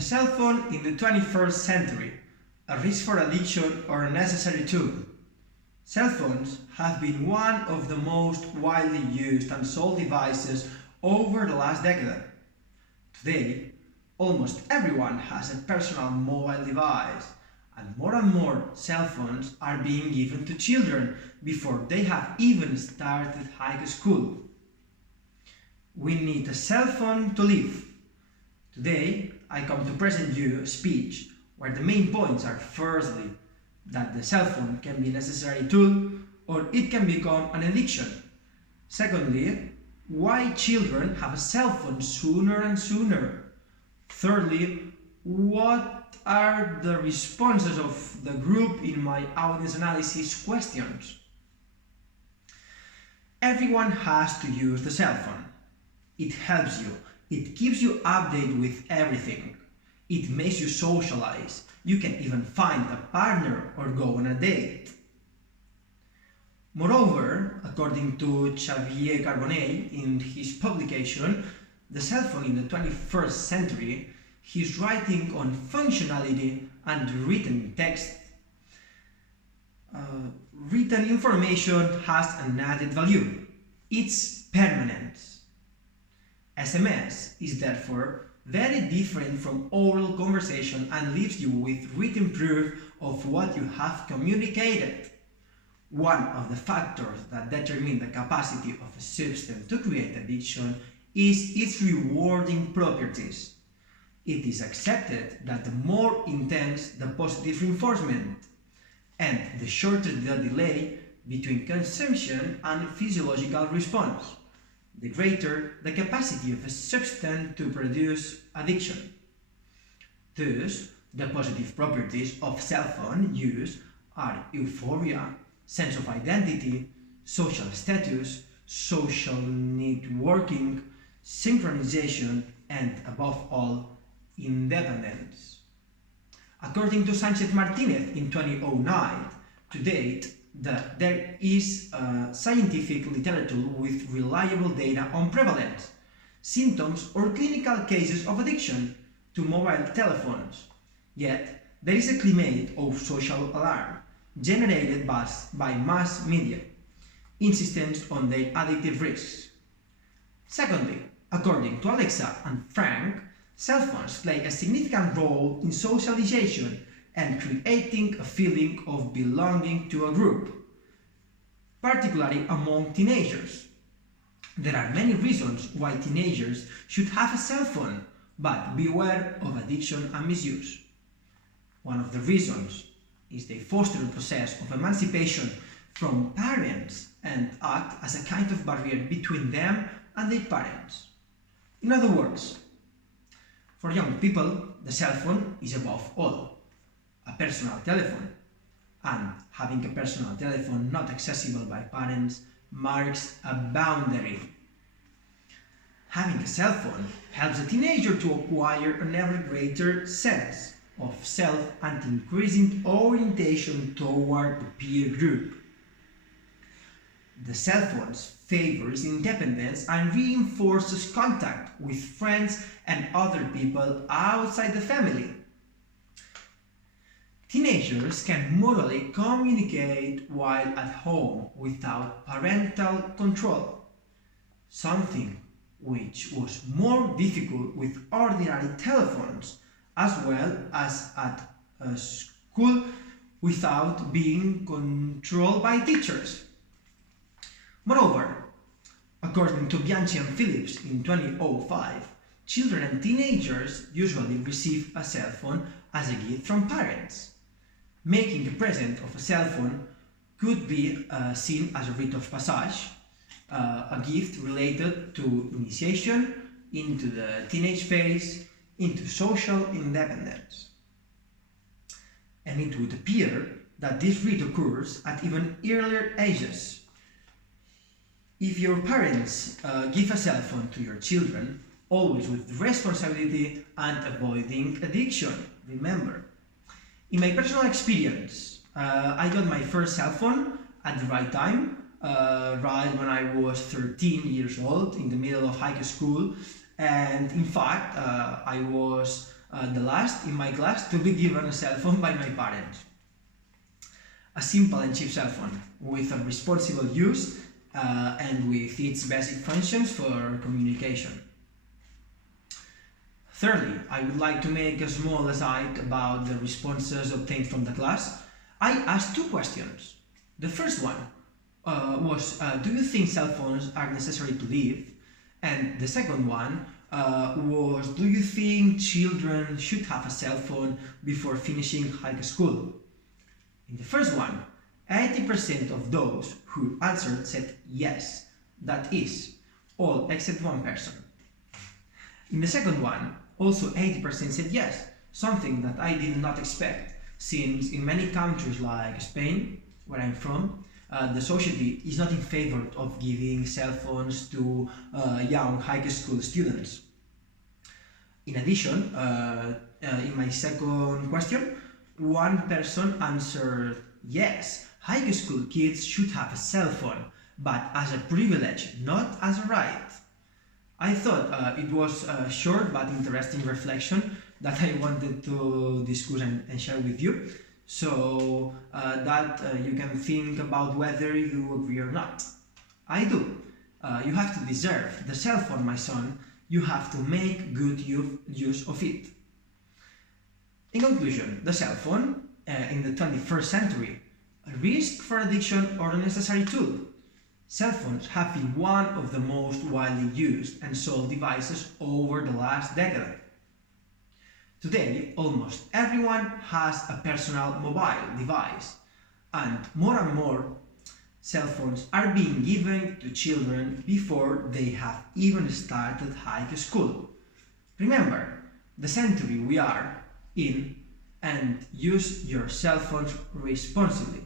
The cell phone in the 21st century, a risk for addiction or a necessary tool. Cell phones have been one of the most widely used and sold devices over the last decade. Today, almost everyone has a personal mobile device, and more cell phones are being given to children before they have even started high school. We need a cell phone to live. Today, I come to present you a speech where the main points are firstly, that the cell phone can be a necessary tool or it can become an addiction. Secondly, why children have a cell phone sooner and sooner. Thirdly, what are the responses of the group in my audience analysis questions. Everyone has to use the cell phone. It helps you. It keeps you updated with everything. It makes you socialize. You can even find a partner or go on a date. Moreover, according to Xavier Carbonell in his publication, The Cell Phone in the 21st Century, he's writing on functionality and written text. Written information has an added value. It's permanence. SMS is therefore very different from oral conversation and leaves you with written proof of what you have communicated. One of the factors that determine the capacity of a substance to create addiction is its rewarding properties. It is accepted that the more intense the positive reinforcement, and the shorter the delay between consumption and physiological response, the greater the capacity of a substance to produce addiction. Thus, the positive properties of cell phone use are euphoria, sense of identity, social status, social networking, synchronization, and above all, independence. According to Sanchez Martinez in 2009, to date, there is scientific literature with reliable data on prevalence, symptoms, or clinical cases of addiction to mobile telephones. Yet, there is a climate of social alarm generated by mass media, insistence on their addictive risks. Secondly, according to Alexa and Frank, cell phones play a significant role in socialization and creating a feeling of belonging to a group, particularly among teenagers. There are many reasons why teenagers should have a cell phone, but beware of addiction and misuse. One of the reasons is they foster a process of emancipation from parents and act as a kind of barrier between them and their parents. In other words, for young people, the cell phone is above all a personal telephone, and having a personal telephone not accessible by parents marks a boundary. Having a cell phone helps a teenager to acquire an ever greater sense of self and increasing orientation toward the peer group. The cell phone favors independence and reinforces contact with friends and other people outside the family. Teenagers can morally communicate while at home without parental control, something which was more difficult with ordinary telephones, as well as at school without being controlled by teachers. Moreover, according to Bianchi and Phillips in 2005, children and teenagers usually receive a cell phone as a gift from parents. Making a present of a cell phone could be seen as a rite of passage, a gift related to initiation into the teenage phase, into social independence. And it would appear that this rite occurs at even earlier ages. If your parents give a cell phone to your children, always with responsibility and avoiding addiction, remember. In my personal experience, I got my first cell phone at the right time, right when I was 13 years old, in the middle of high school, and in fact, I was the last in my class to be given a cell phone by my parents. A simple and cheap cell phone with a responsible use and with its basic functions for communication. Thirdly, I would like to make a small aside about the responses obtained from the class. I asked two questions. The first one was, do you think cell phones are necessary to live? And the second one was, do you think children should have a cell phone before finishing high school? In the first one, 80% of those who answered said yes, that is, all except one person. In the second one, also 80% said yes, something that I did not expect, since in many countries like Spain, where I'm from, the society is not in favor of giving cell phones to young high school students. In addition, in my second question, one person answered yes, high school kids should have a cell phone, but as a privilege, not as a right. I thought it was a short but interesting reflection that I wanted to discuss and share with you, so that you can think about whether you agree or not. I do. You have to deserve the cell phone, my son. You have to make good use of it. In conclusion, the cell phone in the 21st century, a risk for addiction or a necessary tool? Cell phones have been one of the most widely used and sold devices over the last decade. Today, almost everyone has a personal mobile device, and more cell phones are being given to children before they have even started high school. Remember the century we are in and use your cell phones responsibly.